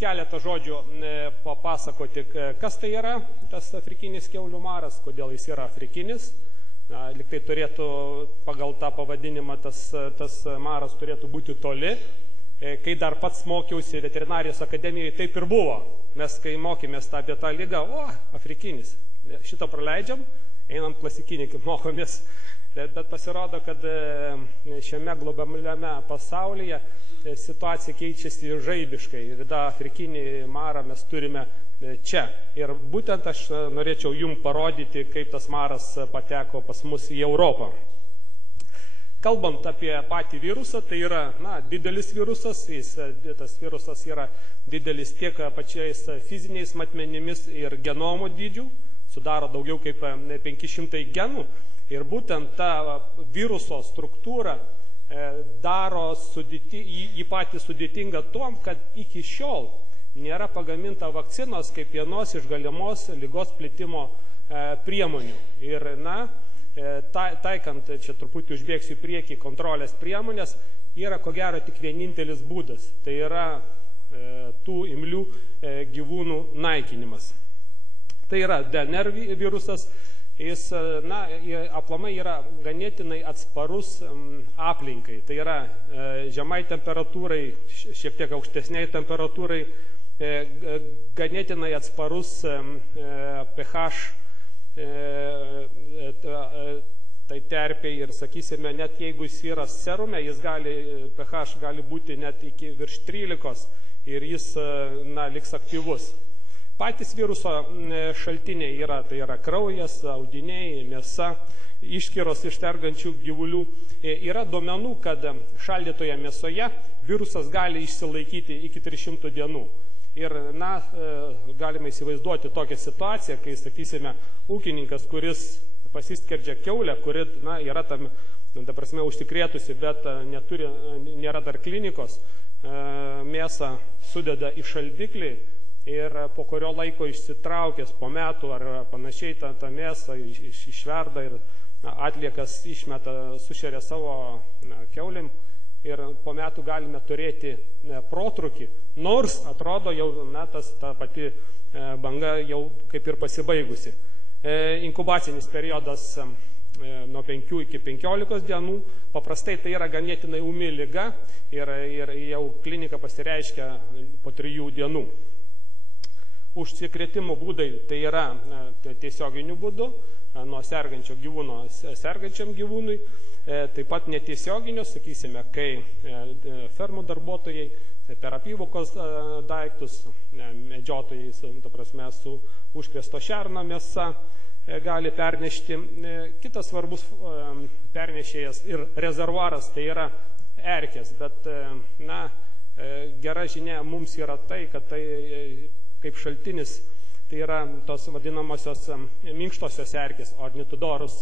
keletą žodžių papasakoti, kas tai yra tas afrikinis kiaulių maras, kodėl jis yra afrikinis. Liktai turėtų pagal tą pavadinimą tas maras turėtų būti toli. Kai dar pats mokiausi veterinarijos akademijoje, taip ir buvo. Mes kai mokėmės apie tą lygą, afrikinis. Šitą praleidžiam, einam klasikinį, kaip mokomės. Bet pasirodo, kad šiame globaliame pasaulyje situacija keičiasi žaibiškai. Ir tą afrikinį marą mes turime čia. Ir būtent aš norėčiau jums parodyti, kaip tas maras pateko pas mus į Europą. Kalbant apie patį virusą, tai yra didelis virusas. Tas virusas yra didelis tiek pačiais fiziniais matmenimis ir genomo dydžių. Sudaro daugiau kaip 500 genų. Ir būtent ta viruso struktūra daro jį patį sudėtingą tom, kad iki šiol nėra pagaminta vakcinos kaip vienos iš galimos ligos plitimo priemonių. Ir taikant, čia truputį užbėgsiu į priekį, kontrolės priemonės, yra ko gero tik vienintelis būdas. Tai yra tų imlių gyvūnų naikinimas. Tai yra DNR virusas. Jis aplamai yra ganėtinai atsparus aplinkai. Tai yra žemai temperatūrai, šiek tiek aukštesniai temperatūrai, ganėtinai atsparus pH tai terpiai ir, sakysime, net jeigu jis yra serume, pH gali būti net iki virš 13 ir jis liks aktyvus. Patys viruso šaltiniai tai yra kraujas, audiniai, mėsa, išskyros iš sergančių gyvulių. Yra duomenų, kad šaldytoje mėsoje virusas gali išsilaikyti iki 300 dienų. Ir, galime įsivaizduoti tokią situaciją, kai, sakysime, ūkininkas, kuris pasiskerdžia kiaulę, kuri, yra tam, prasme, užsikrėtusi, bet nėra dar klinikos, mėsą sudeda į šaldiklį, ir po kurio laiko išsitraukęs po metų ar panašiai tą mėsą išverda ir atliekas išmeta, sušeria savo kiaulėm ir po metų galime turėti protrūkį, nors atrodo jau ta pati banga jau kaip ir pasibaigusi. Inkubacinis periodas nuo 5 iki 15 dienų, paprastai tai yra ganėtinai ūmi liga ir jau klinika pasireiškia po 3 dienų. Užsikrėtimo būdai tai yra tiesioginiu būdu, nuo sergančio gyvūno sergančiam gyvūnui, taip pat netiesioginio, sakysime, kai fermų darbuotojai per apyvokos daiktus, medžiotojai, ta prasme, su užkrėsto šerno mėsa gali pernešti. Kitas svarbus pernešėjas ir rezervuaras tai yra erkės, bet gera žinia mums yra tai, kad tai kaip šaltinis, tai yra tos vadinamosios minkštosios erkės, ornitodorus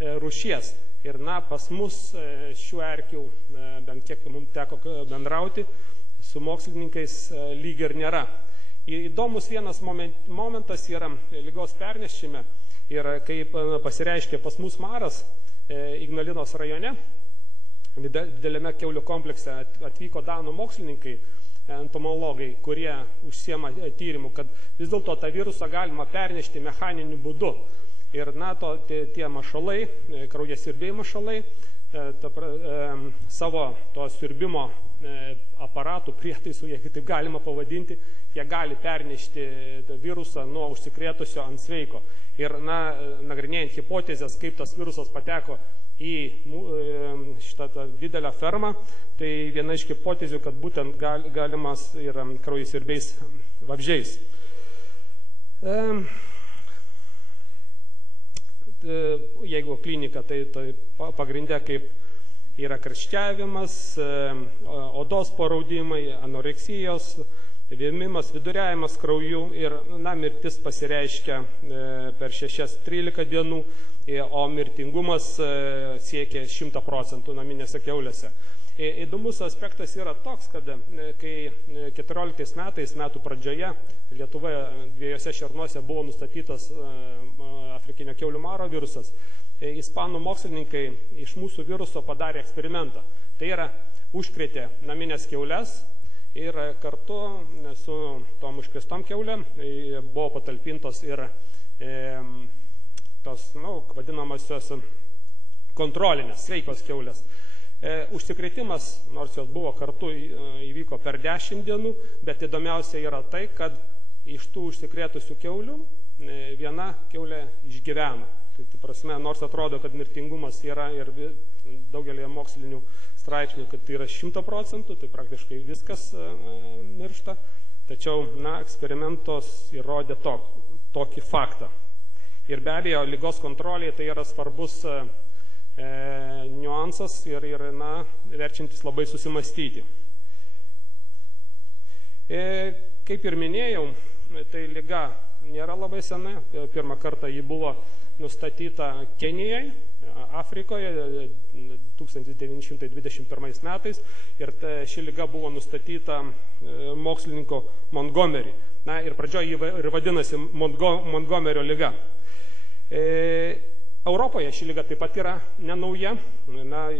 rūšies. Ir pas mus šių erkių, bent kiek mums teko bendrauti, su mokslininkais lyg ir nėra. Įdomus vienas momentas yra ligos pernešime ir kaip pasireiškė pas mus maras Ignalinos rajone, dideliame kiaulių komplekse atvyko danų mokslininkai, entomologai, kurie užsiema tyrimų, kad vis dėlto tą virusą galima pernešti mechaniniu būdu. Ir tie mašalai, kraujasiurbiai mašalai, savo to siurbimo aparatų, prietaisų, jeigu taip galima pavadinti, jie gali pernešti virusą nuo užsikrėtusio ant sveiko. Ir nagrinėjant hipotezės, kaip tas virusas pateko į šitą didelę fermą, tai viena iš hipotezių, kad būtent galimas yra kraujasiurbiais vabzdžiais. Jeigu klinika, tai pagrinde kaip yra karščiavimas, odos paraudimai, anoreksijos, vėmimas, viduriavimas krauju ir mirtis pasireiškia per 6-13 dienų, o mirtingumas siekia 100% naminėse kiaulėse. Įdomus aspektas yra toks, kad kai 14 metais, metų pradžioje, Lietuvoje 2 šernuose buvo nustatytas afrikinio kiaulių maro virusas, ispanų mokslininkai iš mūsų viruso padarė eksperimentą. Tai yra, užkrėtė naminės kiaules Ir kartu su tom užkrėstom kiaulėm buvo patalpintos ir tos, vadinamosios kontrolinės, sveikos kiaulės. Užsikrėtimas, nors jos buvo kartu, įvyko per 10 dienų, bet įdomiausia yra tai, kad iš tų užsikrėtusių kiaulių viena kiaulė išgyveno. Tai prasme, nors atrodo, kad mirtingumas yra ir daugelį mokslinių straipsnių, kad tai yra 100%, tai praktiškai viskas miršta. Tačiau, eksperimentos įrodė tokį faktą. Ir be abejo, ligos kontrolėje tai yra svarbus niuansas ir verčiantis labai susimastyti. Kaip ir minėjau, tai liga nėra labai sena. Pirmą kartą ji buvo nustatyta Kenijai, Afrikoje 1921 metais ir ši liga buvo nustatyta mokslininko Montgomery. Ir pradžioje ji ir vadinasi Montgomerio liga. Europoje ši liga taip pat yra nenauja.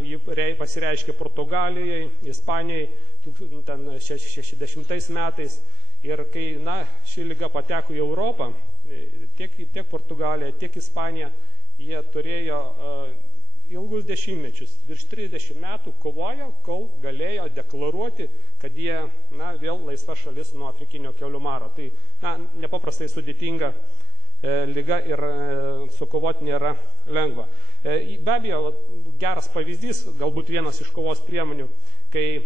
Ji pasireiškė Portugalijai, Ispanijai 60 metais. Ir kai ši liga pateko į Europą, tiek Portugalija, tiek Ispanija, jie turėjo ilgus dešimtmečius, virš 30 metų kovojo, kol galėjo deklaruoti, kad jie vėl laisva šalis nuo afrikinio kiaulių maro. Tai nepaprastai sudėtinga liga ir sukovoti nėra lengva. Be abejo, geras pavyzdys, galbūt vienas iš kovos priemonių, kai